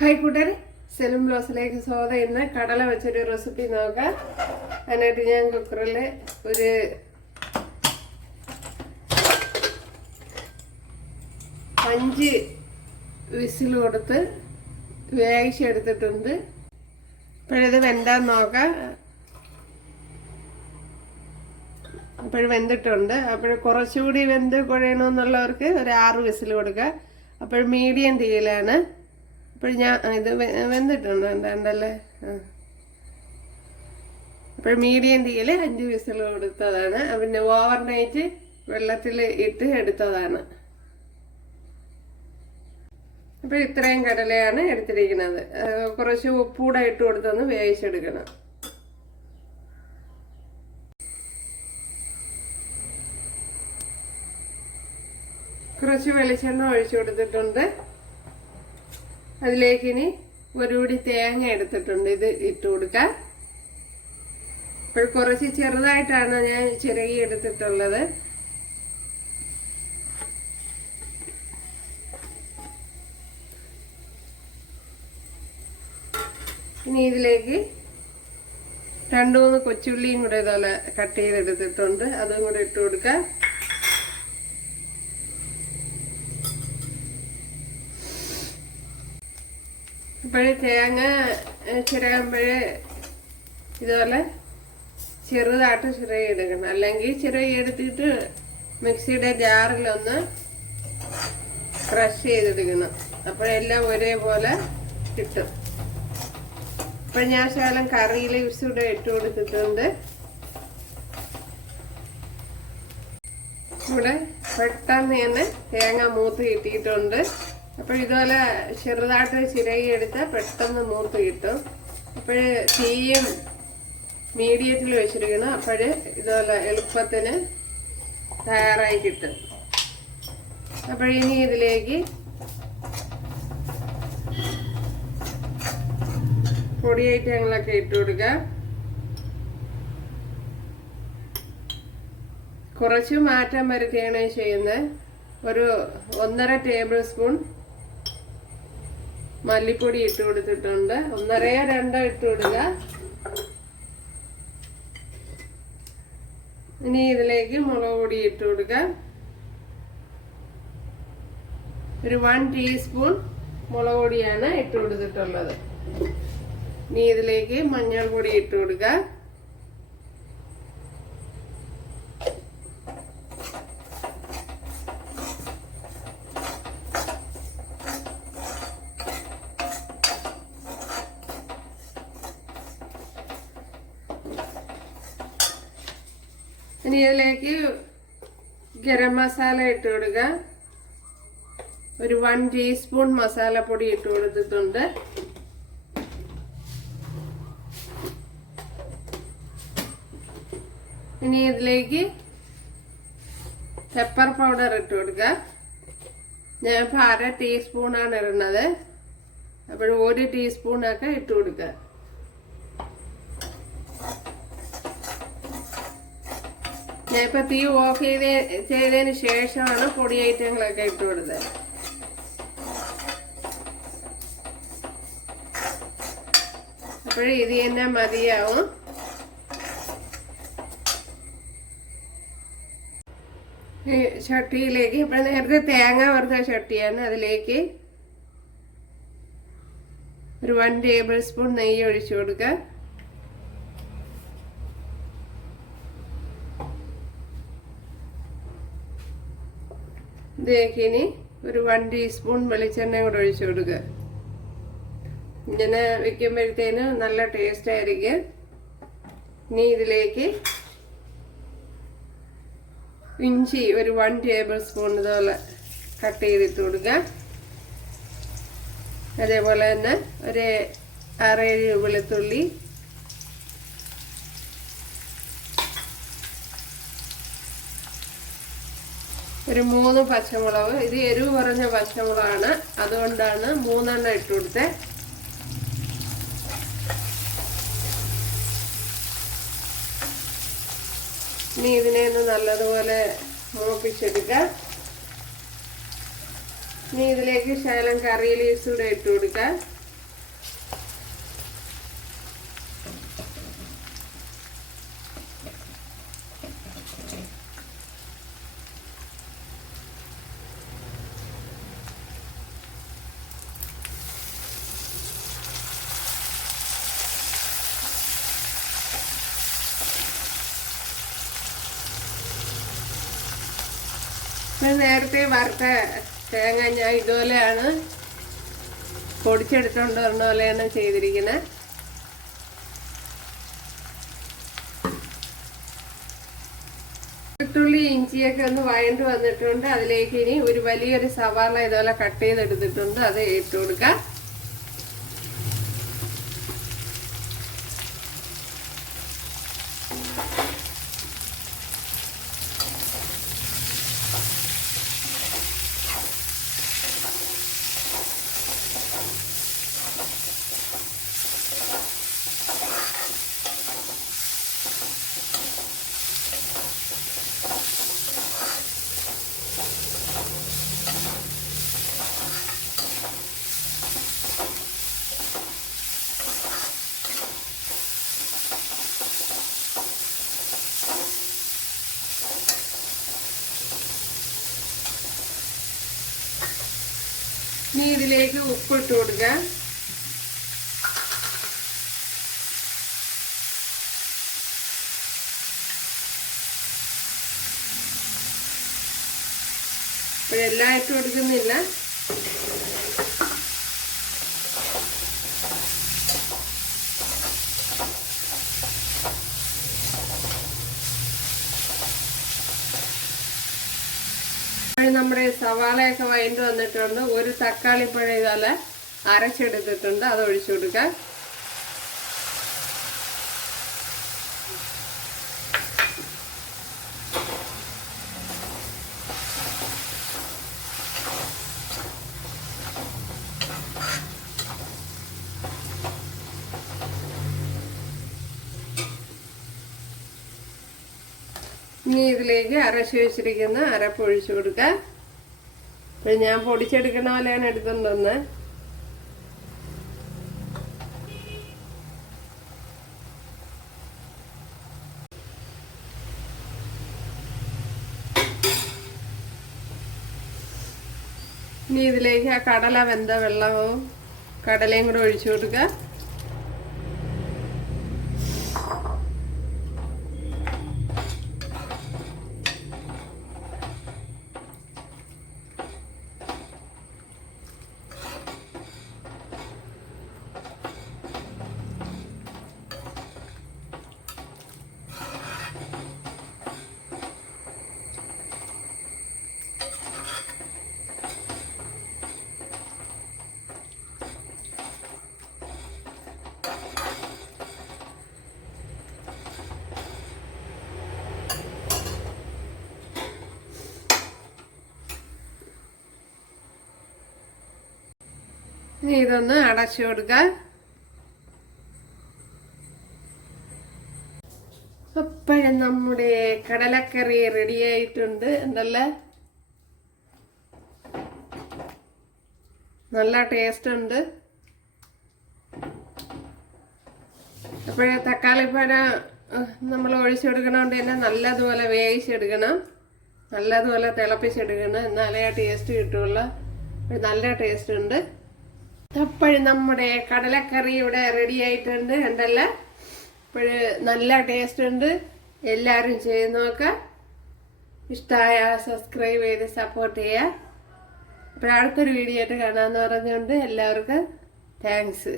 Hi കൂട്ടുകാരെ, സെലിം ബ്ലോസിലേക്ക് സ്വാഗതം. ഇന്ന് കടല വെച്ചൊരു റെസിപ്പി നോക്കാം. അതിനായിട്ട് ഞാൻ കുക്കറിൽ ഒരു 5 വിസിൽ കൊടുത്ത് വേവിച്ചെടുത്തിട്ടുണ്ട്. അപ്പോഴിത് വെന്താന്ന് നോക്കാം. അപ്പോൾ വെന്തിട്ടുണ്ട്. അപ്പോൾ കുറച്ചുകൂടി വെന്ത് കുഴയണമെന്നുള്ളവർക്ക് ഒരു 6 വിസിൽ കൊടുക്കുക. അപ്പോൾ മീഡിയം തീയിലാണ്. അപ്പോൾ ഞാൻ ഇത് വെന്തിട്ടുണ്ട് ഉണ്ടല്ലേ. അപ്പോൾ മീഡിയം തീയിൽ 5 വിസിൽ കൊടുത്തതാണ്. പിന്നെ ഓവർനൈറ്റ് വെള്ളത്തിൽ ഇട്ട് എടുത്തതാണ്. അപ്പോൾ ഇത്രയും കടലയാണ് എടുത്തിരിക്കുന്നത്. കുറച്ച് ഉപ്പൂടെ ഇട്ട് കൊടുത്തൊന്ന് വേവിച്ചെടുക്കണം. കുറച്ച് വെളിച്ചെണ്ണ ഒഴിച്ചു കൊടുത്തിട്ടുണ്ട്. അതിലേക്ക് ഇനി ഒരു പിടി തേങ്ങ എടുത്തിട്ടുണ്ട്. ഇത് ഇട്ട് കൊടുക്കാം. ഇപ്പോൾ കുറച്ച് ചെറുതായിട്ടാണ് ഞാൻ ചിരകി എടുത്തിട്ടുള്ളത്. ഇനി ഇതിലേക്ക് 2-3 കൊച്ചുള്ളിയും കൂടെ ഇതുപോലെ കട്ട് ചെയ്തെടുത്തിട്ടുണ്ട്. അതും കൂടെ ഇട്ട് കൊടുക്കാം. അപ്പോഴേ തേങ്ങ ചിരകുമ്പോഴേ ഇതുപോലെ ചെറുതായിട്ട് ചിരകി എടുക്കണം. അല്ലെങ്കിൽ ചിരകി എടുത്തിട്ട് മിക്സിയുടെ ജാറിലൊന്ന് ക്രഷ് ചെയ്തെടുക്കണം. അപ്പോഴെല്ലാം ഒരേപോലെ കിട്ടും. അപ്പോൾ ഞാൻ ശകലം കറി ലീവ്സ് കൂടെ ഇട്ട് കൊടുത്തിട്ടുണ്ട്. ഇവിടെ പെട്ടെന്ന് തന്നെ തേങ്ങ മൂത്ത് കിട്ടിയിട്ടുണ്ട്. അപ്പോൾ ഇതുപോലെ ചെറുതായിട്ട് ചിരകി എടുത്താൽ പെട്ടെന്ന് മൂത്ത് കിട്ടും. അപ്പോൾ തീയും മീഡിയത്തിൽ വെച്ചിരിക്കണം. അപ്പോൾ ഇതുപോലെ എളുപ്പത്തിന് തയ്യാറായി കിട്ടും. അപ്പോൾ ഇനി ഇതിലേക്ക് പൊടി ഐറ്റങ്ങളൊക്കെ ഇട്ട് കൊടുക്കാം. കുറച്ച് മാറ്റം വരുത്തിയാണ് ചെയ്യുന്നത്. ഒരു 1.5 ടേബിൾ സ്പൂൺ മല്ലിപ്പൊടി ഇട്ട് കൊടുത്തിട്ടുണ്ട്. 1.5-2 ഇട്ട് കൊടുക്കുക. ഇനി ഇതിലേക്ക് മുളക് പൊടി ഇട്ട് കൊടുക്കുക. ഒരു 1 ടീസ്പൂൺ മുളക് പൊടിയാണ് ഇട്ട് കൊടുത്തിട്ടുള്ളത്. ഇനി ഇതിലേക്ക് മഞ്ഞൾപ്പൊടി ഇട്ട് കൊടുക്കുക. ഇനി ഇതിലേക്ക് ഗരം മസാല ഇട്ട് കൊടുക്കുക. ഒരു 1 ടീസ്പൂൺ മസാലപ്പൊടി ഇട്ട് കൊടുത്തിട്ടുണ്ട്. ഇനി ഇതിലേക്ക് പെപ്പർ പൗഡർ ഇട്ട് കൊടുക്കുക. ഞാൻ ഇപ്പോൾ 1/2 ടീസ്പൂണാണ് ഇടുന്നത്. അപ്പോൾ 1 ടീസ്പൂണൊക്കെ ഇട്ട് കൊടുക്കുക. ഞാൻ ഇപ്പം തീ ഓഫ് ചെയ്തതിന് ശേഷമാണ് പൊടി ഐറ്റങ്ങളൊക്കെ ഇട്ട് കൊടുത്തത്. അപ്പോഴും ഇത് തന്നെ മതിയാവും. ഈ ചട്ടിയിലേക്ക് ഇപ്പം നേരത്തെ തേങ്ങ വറുത്ത ചട്ടിയാണ്. അതിലേക്ക് ഒരു 1 ടേബിൾ സ്പൂൺ നെയ്യ് ഒഴിച്ചു കൊടുക്കുക. ഇതിലേക്ക് ഇനി ഒരു 1 ടീസ്പൂൺ വെളിച്ചെണ്ണ കൂടെ ഒഴിച്ചു കൊടുക്കുക. ഇങ്ങനെ വെക്കുമ്പോഴത്തേന് നല്ല ടേസ്റ്റ് ആയിരിക്കും. ഇനി ഇതിലേക്ക് ഇഞ്ചി ഒരു 1 ടേബിൾ സ്പൂൺ ഇതുപോലെ കട്ട് ചെയ്തിട്ട് കൊടുക്കുക. അതേപോലെ തന്നെ ഒരു 6-7 വെളുത്തുള്ളി, ഒരു 3 പച്ചമുളക്. ഇത് എരിവ് കുറഞ്ഞ പച്ചമുളകാണ്, അതുകൊണ്ടാണ് 3 ഇട്ട് കൊടുത്തത്. ഇനി ഇതിനെ ഒന്ന് നല്ലതുപോലെ മൂപ്പിച്ചെടുക്കാം. ഇനി ഇതിലേക്ക് ശകലം കറി ലീവ്സ് കൂടെ ഇട്ട് കൊടുക്കാം. നേരത്തെ വറുത്ത തേങ്ങ ഞാൻ ഇതുപോലെയാണ് പൊടിച്ചെടുത്തോണ്ട് വന്ന പോലെയാണ് ചെയ്തിരിക്കുന്നത്. വെളുത്തുള്ളി ഇഞ്ചിയൊക്കെ ഒന്ന് വഴണ്ട് വന്നിട്ടുണ്ട്. അതിലേക്ക് ഇനി ഒരു വലിയൊരു സവാള ഇതുപോലെ കട്ട് ചെയ്തെടുത്തിട്ടുണ്ട്, അത് ഇട്ട് കൊടുക്കാം. ഇനി ഇതിലേക്ക് ഉപ്പിട്ട് കൊടുക്കുക. ഇപ്പോഴെല്ലാം ഇട്ട് കൊടുക്കുന്നില്ല. നമ്മുടെ സവാളയൊക്കെ വഴണ്ട് വന്നിട്ടുണ്ട്. ഒരു തക്കാളിപ്പഴം ഇതുപോലെ അരച്ചെടുത്തിട്ടുണ്ട്, അത് ഒഴിച്ചു കൊടുക്കാം. ഇനി ഇതിലേക്ക് അരച്ച് വെച്ചിരിക്കുന്ന അരപ്പ് ഒഴിച്ചു കൊടുക്കാം. ഞാൻ പൊടിച്ചെടുക്കണ പോലെയാണ് എടുത്തുകൊണ്ടുവന്ന്. ഇനി ഇതിലേക്ക് ആ കടല വെന്ത വെള്ളവും കടലയും കൂടെ ഒഴിച്ചു കൊടുക്കുക. ഇനി ഇതൊന്ന് അടച്ചു കൊടുക്കാം. അപ്പോഴും നമ്മുടെ കടലക്കറി റെഡി ആയിട്ടുണ്ട്. എന്തല്ലേ നല്ല ടേസ്റ്റ് ഉണ്ട്. അപ്പോഴേ തക്കാളിപ്പഴം നമ്മൾ ഒഴിച്ചെടുക്കണോണ്ട് തന്നെ നല്ലതുപോലെ വേവിച്ചെടുക്കണം, നല്ലതുപോലെ തിളപ്പിച്ചെടുക്കണം, എന്നാലേ ആ ടേസ്റ്റ് കിട്ടുള്ളൂ. നല്ല ടേസ്റ്റ് ഉണ്ട്. അപ്പോഴും നമ്മുടെ കടലക്കറി ഇവിടെ റെഡി ആയിട്ടുണ്ട്. ഉണ്ടല്ലോ, അപ്പോഴ് നല്ല ടേസ്റ്റ് ഉണ്ട്. എല്ലാവരും ചെയ്ത് നോക്കുക. ഇഷ്ടമായ സബ്സ്ക്രൈബ് ചെയ്ത് സപ്പോർട്ട് ചെയ്യുക. അപ്പോൾ അടുത്തൊരു വീഡിയോ ആയിട്ട് കാണാമെന്ന് പറഞ്ഞുകൊണ്ട് എല്ലാവർക്കും താങ്ക്സ്.